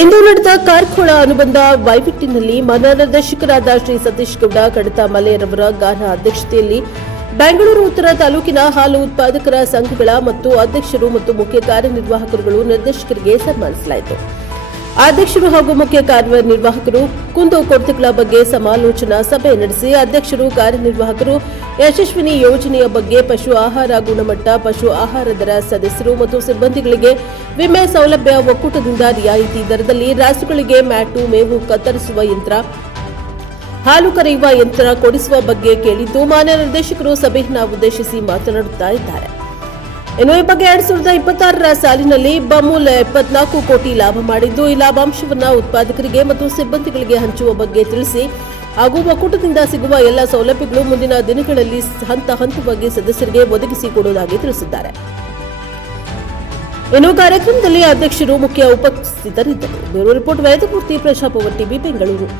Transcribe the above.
ಇಂದು ನಡೆದ ಕಾರ್ಕಳ ಅನುಬಂಧ ವೈವಿಟ್ಟಿನಲ್ಲಿ ಮಹಾನಿರ್ದೇಶಕರಾದ ಶ್ರೀ ಸತೀಶ್ ಗೌಡ ಕಡತ ಮಲೆಯರವರ ಗಾನ ಅಧ್ಯಕ್ಷತೆಯಲ್ಲಿ ಬೆಂಗಳೂರು ಉತ್ತರ ತಾಲೂಕಿನ ಹಾಲು ಉತ್ಪಾದಕರ ಸಂಘಗಳ ಮತ್ತು ಅಧ್ಯಕ್ಷರು ಮತ್ತು ಮುಖ್ಯ ಕಾರ್ಯನಿರ್ವಾಹಕರುಗಳು ನಿರ್ದೇಶಕರಿಗೆ ಸನ್ಮಾನಿಸಲಾಯಿತು. ಅಧ್ಯಕ್ಷರು ಹಾಗೂ ಮುಖ್ಯ ಕಾರ್ಯನಿರ್ವಾಹಕರು ಕುಂದುಕೊರತೆಗಳ ಬಗ್ಗೆ ಸಮಾಲೋಚನಾ ಸಭೆ ನಡೆಸಿ ಅಧ್ಯಕ್ಷರು ಕಾರ್ಯನಿರ್ವಾಹಕರು ಯಶಸ್ವಿನಿ ಯೋಜನೆಯ ಬಗ್ಗೆ ಪಶು ಆಹಾರ ಗುಣಮಟ್ಟ, ಪಶು ಆಹಾರ ದರ, ಸದಸ್ಯರು ಮತ್ತು ಸಿಬ್ಬಂದಿಗಳಿಗೆ ವಿಮೆ ಸೌಲಭ್ಯ, ಒಕ್ಕೂಟದಿಂದ ರಿಯಾಯಿತಿ ದರದಲ್ಲಿ ರಾಸುಗಳಿಗೆ ಮ್ಯಾಟು, ಮೇವು ಕತ್ತರಿಸುವ ಯಂತ್ರ, ಹಾಲು ಕರೆಯುವ ಯಂತ್ರ ಕೊಡಿಸುವ ಬಗ್ಗೆ ಕೇಳಿದ್ದು ಮಾನ್ಯ ನಿರ್ದೇಶಕರು ಸಭೆಯನ್ನು ಉದ್ದೇಶಿಸಿ ಮಾತನಾಡುತ್ತಾ ಇದ್ದಾರೆ. ಇನ್ನು ಈ ಬಗ್ಗೆ 2026ರ ಸಾಲಿನಲ್ಲಿ ಬಮೂಲ್ 74 ಕೋಟಿ ಲಾಭ ಮಾಡಿದ್ದು, ಈ ಲಾಭಾಂಶವನ್ನು ಉತ್ಪಾದಕರಿಗೆ ಮತ್ತು ಸಿಬ್ಬಂದಿಗಳಿಗೆ ಹಂಚುವ ಬಗ್ಗೆ ತಿಳಿಸಿ ಹಾಗೂ ಒಕ್ಕೂಟದಿಂದ ಸಿಗುವ ಎಲ್ಲ ಸೌಲಭ್ಯಗಳು ಮುಂದಿನ ದಿನಗಳಲ್ಲಿ ಹಂತವಾಗಿ ಸದಸ್ಯರಿಗೆ ಒದಗಿಸಿಕೊಡುವುದಾಗಿ ತಿಳಿಸಿದ್ದಾರೆ. ಇನ್ನು ಕಾರ್ಯಕ್ರಮದಲ್ಲಿ ಅಧ್ಯಕ್ಷರು ಮುಖ್ಯ ಉಪಸ್ಥಿತರಿದ್ದರು. Bureau report Vedamurthy, Prajabhavan TV, Bengaluru.